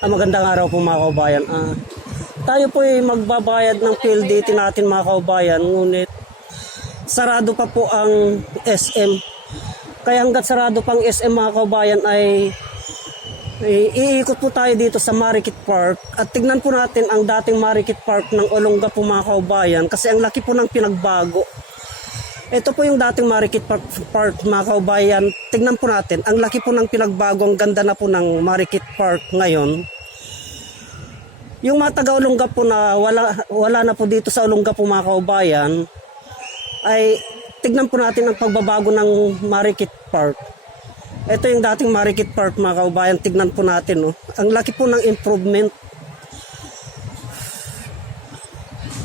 Ah, magandang araw po mga kaubayan. Ah, tayo po ay magbabayad ng PLDT natin mga kaubayan, ngunit sarado pa po ang SM. Kaya hanggat sarado pang SM mga kaubayan ay ay iikot po tayo dito sa Marikit Park at tignan po natin ang dating Marikit Park ng Olonga po mga kaubayan kasi ang laki po ng pinagbago. Ito po yung dating Marikit Park, Park mga kaubayan. Tignan po natin, ang laki po ng pinagbago, ang ganda na po ng Marikit Park ngayon. Yung mga taga Olonga po na wala, wala na po dito sa Olonga po mga kaubayan, ay tignan po natin ang pagbabago ng Marikit Park. Ito yung dating Marikit Park mga kaubayan, tignan po natin. Oh. Ang laki po ng improvement.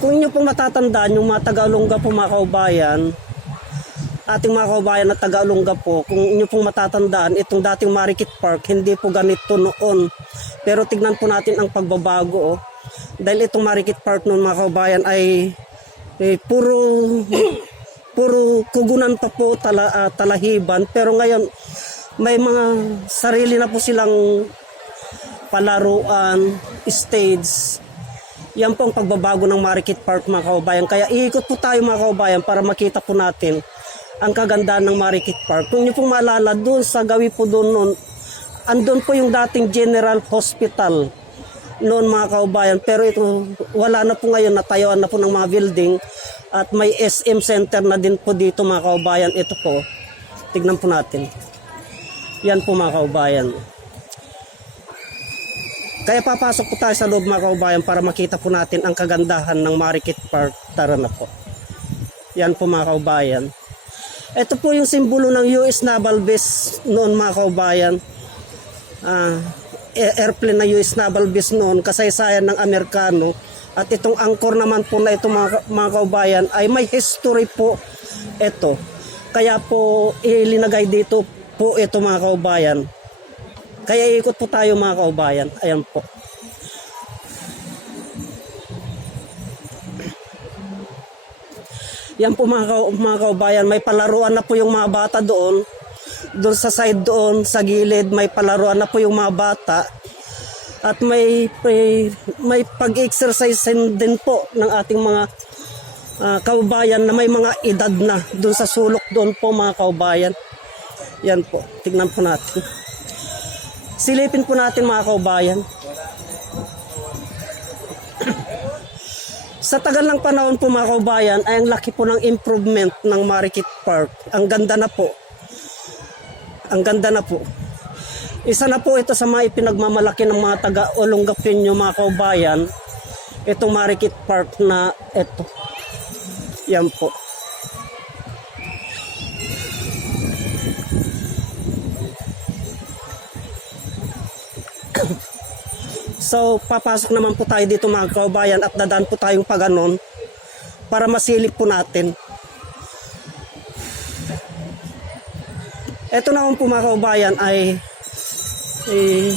Kung inyo pong matatandaan, yung mga taga-alungga po mga kaubayan, ating mga kaubayan na taga-alungga po, kung inyo pong matatandaan, itong dating Marikit Park, hindi po ganito noon. Pero tignan po natin ang pagbabago. Oh. Dahil itong Marikit Park noon mga kaubayan ay eh, puro puro kugunan pa po tala, ah, talahiban. Pero ngayon, may mga sarili na po silang palaruan, stage. Yan po ang pagbabago ng Marikit Park mga kaubayan. Kaya iikot po tayo mga kaubayan para makita po natin ang kagandahan ng Marikit Park. Kung niyo pong maalala, doon sa gawi po doon noon, andun po yung dating General Hospital noon mga kaubayan. Pero ito, wala na po ngayon, natayuan na po ng mga building at may SM Center na din po dito mga kaubayan. Ito po, tignan po natin. Yan po mga kaubayan. Kaya papasok po tayo sa loob mga kaubayan para makita po natin ang kagandahan ng Marikit Park. Tara na po. Yan po mga kaubayan. Ito po yung simbolo ng US Naval Base noon mga kaubayan. A- airplane na US Naval Base noon, kasaysayan ng Amerikano. At itong angkor naman po na ito mga, mga kaubayan ay may history po ito. Kaya po ilinagay dito po ito mga kaubayan. Kaya ikot po tayo mga kaubayan. Ayan po. Yan po mga, kau- mga kaubayan, may palaruan na po yung mga bata doon. Doon sa side doon, sa gilid, may palaruan na po yung mga bata. At may may, may pag-exercise din po ng ating mga ah, kaubayan na may mga edad na doon sa sulok doon po mga kaubayan. Yan po, tignan po natin. Silipin po natin mga kaubayan. Sa tagal ng panahon po mga kaubayan ay ang laki po ng improvement ng Marikit Park. Ang ganda na po. Ang ganda na po. Isa na po ito sa mga ipinagmamalaki ng mga taga Olongapenyo mga kaubayan. Itong Marikit Park na ito. Yan po. So, papasok naman po tayo dito mga kaubayan at dadaan po tayong paganon para masilip po natin. Ito naman po mga kaubayan ay eh,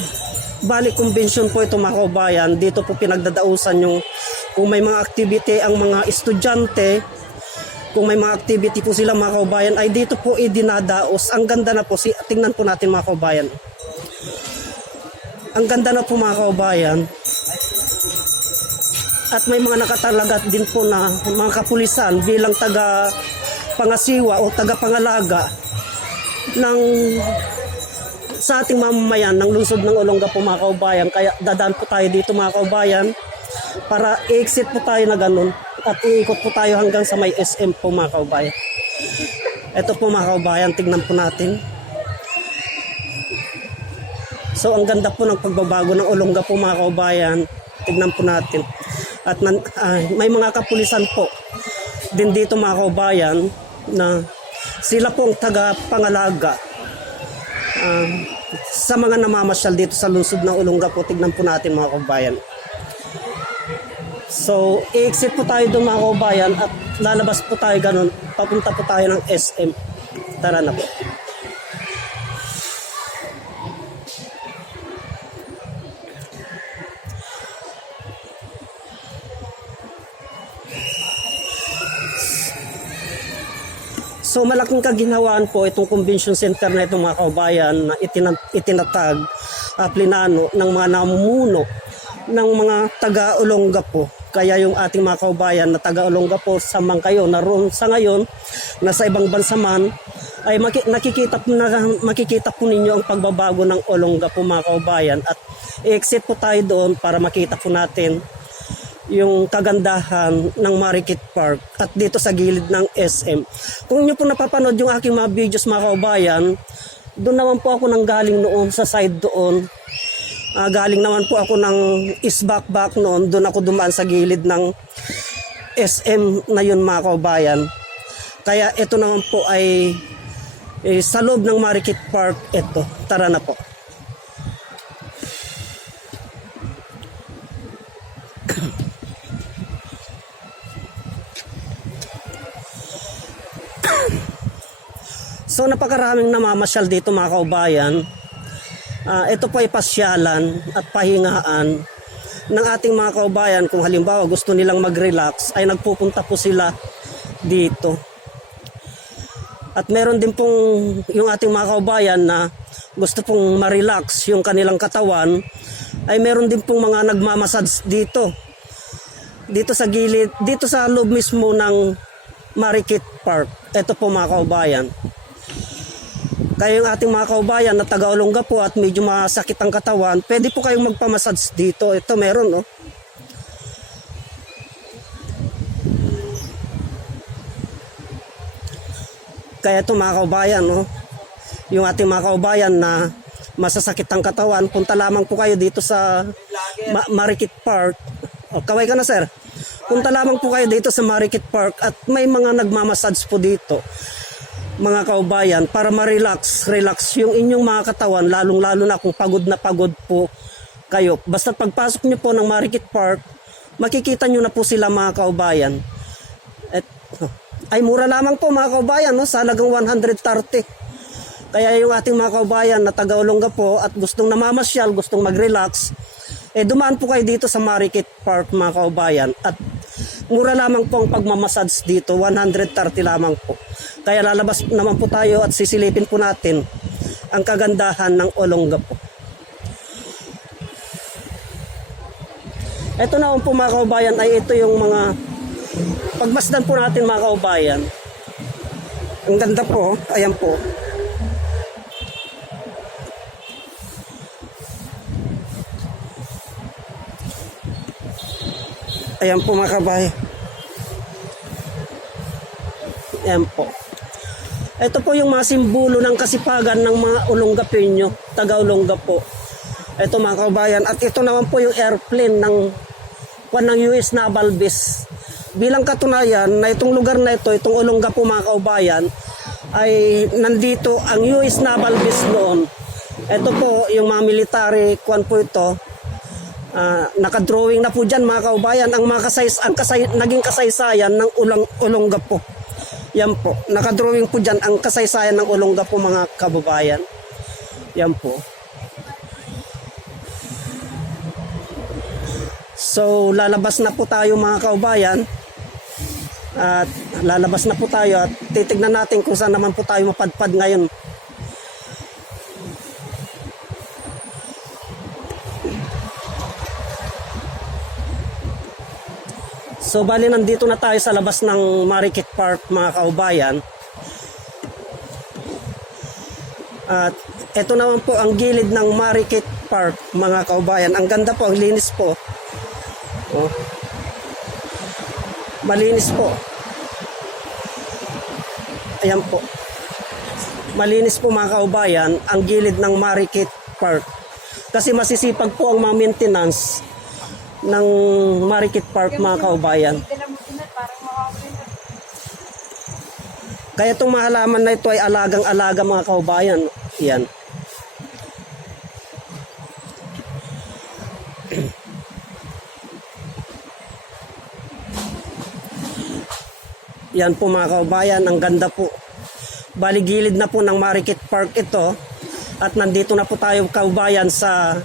balik convention po ito mga kaubayan. Dito po pinagdadausan yung kung may mga activity ang mga estudyante, kung may mga activity po sila mga kaubayan ay dito po idinadaos. Ang ganda na po. Si, tingnan po natin mga kaubayan. Ang ganda na po mga kaubayan. At may mga nakatalagat din po na mga kapulisan bilang taga pangasiwa o taga pangalaga ng sa ating mamamayan ng lungsod ng Olonga po mga kaubayan. Kaya dadaan po tayo dito mga kaubayan para i-exit po tayo na ganun at iikot po tayo hanggang sa may SM po mga kaubayan. Ito po mga kaubayan, tignan po natin. So ang ganda po ng pagbabago ng Olonga po mga kaubayan. Tignan po natin. At nan, ah, may mga kapulisan po din dito mga kaubayan na sila po ang taga-pangalaga ah, sa mga namamasyal dito sa lungsod ng Olonga po. Tignan po natin mga kaubayan. So, i-exit po tayo doon mga kaubayan at lalabas po tayo ganun. Papunta po tayo ng SM. Tara na po. So malaking kaginhawaan po itong convention center na itong mga kaubayan na itina- itinatag aplinano ng mga namumuno ng mga taga-Olonga po. Kaya yung ating mga kaubayan na taga-Olonga po sa kayo naroon sa ngayon nasa ibang bansa man ay maki- nakikita po na, makikita po ninyo ang pagbabago ng Olonga po mga kaubayan at i-exit po tayo doon para makita po natin yung kagandahan ng Marikit Park at dito sa gilid ng SM. Kung nyo po napapanood yung aking mga videos mga kaubayan, doon naman po ako nang galing noon sa side doon. Ah, galing naman po ako ng isback back noon, doon ako dumaan sa gilid ng SM na yun mga kaubayan. Kaya ito naman po ay eh, sa loob ng Marikit Park ito. Tara na po. So napakaraming namamasyal dito mga kaubayan. Ah, ito po ay pasyalan at pahingaan ng ating mga kaubayan kung halimbawa gusto nilang mag-relax ay nagpupunta po sila dito. At meron din pong yung ating mga kaubayan na gusto pong ma-relax yung kanilang katawan ay meron din pong mga nagmamassage dito. Dito sa gilid, dito sa loob mismo ng Marikit Park. Ito po mga kaubayan. Kaya yung ating mga kaubayan na taga-Olongga po at medyo masakit ang katawan, pwede po kayong magpamassage dito. Ito meron, no? Kaya ito mga kaubayan, no? Yung ating mga kaubayan na masasakit ang katawan, punta lamang po kayo dito sa Ma- Marikit Park. O, kaway ka na, sir. Punta lamang po kayo dito sa Marikit Park at may mga nagmamassage po dito mga kaubayan para ma-relax, relax yung inyong mga katawan lalong-lalo na kung pagod na pagod po kayo. Basta pagpasok nyo po ng Marikit Park, makikita nyo na po sila mga kaubayan. At, ay mura lamang po mga kaubayan, no? sa halagang 130. Kaya yung ating mga kaubayan na taga-Olongga po at gustong namamasyal, gustong mag-relax, eh dumaan po kayo dito sa Marikit Park mga kaubayan at mura lamang po ang pagmamassage dito, 130 lamang po. Kaya lalabas naman po tayo at sisilipin po natin ang kagandahan ng Olongga po. Ito naman po mga kaubayan ay ito yung mga pagmasdan po natin mga kaubayan. Ang ganda po, ayan po. Ayan po mga kabayan. Ayan po. Ito po yung mga simbolo ng kasipagan ng mga Olongga Peño, taga Olongga po. Ito mga kabayan. At ito naman po yung airplane ng ng US Naval Base. Bilang katunayan na itong lugar na ito, itong Olongga po mga kaubayan, ay nandito ang US Naval Base noon. Ito po yung mga military kwan po ito. Ah, nakadrawing na po dyan mga kaubayan ang mga kasays ang kasay, naging kasaysayan ng ulang Olongga po. Yan po. Nakadrawing po dyan ang kasaysayan ng Olongga po mga kababayan. Yan po. So lalabas na po tayo mga kaubayan. At lalabas na po tayo at titignan natin kung saan naman po tayo mapadpad ngayon. So bali nandito na tayo sa labas ng Marikit Park mga kaubayan. At ito naman po ang gilid ng Marikit Park mga kaubayan. Ang ganda po, ang linis po. Oh. Malinis po. Ayan po. Malinis po mga kaubayan ang gilid ng Marikit Park. Kasi masisipag po ang mga maintenance ng Marikit Park mga kaubayan. Kaya itong mga halaman na ito ay alagang-alaga mga kaubayan. Yan. Yan po mga kaubayan, ang ganda po. Baligilid na po ng Marikit Park ito at nandito na po tayo kaubayan sa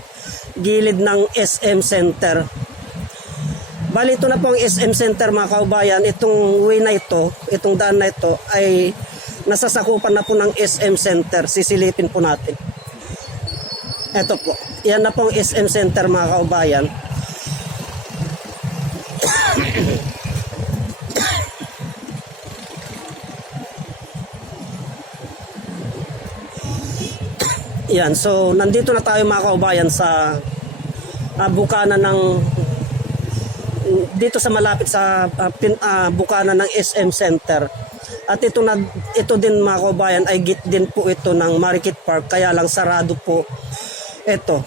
gilid ng SM Center. Bali ito na po ang SM Center mga kaubayan. Itong way na ito, itong daan na ito ay nasasakupan na po ng SM Center. Sisilipin po natin. Ito po. Yan na pong SM Center mga kaubayan. Yan, so nandito na tayo mga kaubayan sa uh, bukana ng dito sa malapit sa ah, pin, ah, bukana ng SM Center. At ito na ito din mga kaubayan ay git din po ito ng Marikit Park kaya lang sarado po ito.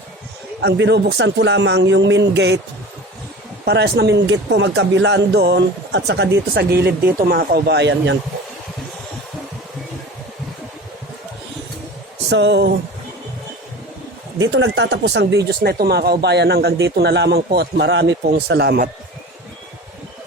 Ang binubuksan po lamang yung main gate. Parehas na main gate po magkabilaan doon at saka dito sa gilid dito mga kaubayan yan. So, dito nagtatapos ang videos na ito mga kaubayan hanggang dito na lamang po at marami pong salamat.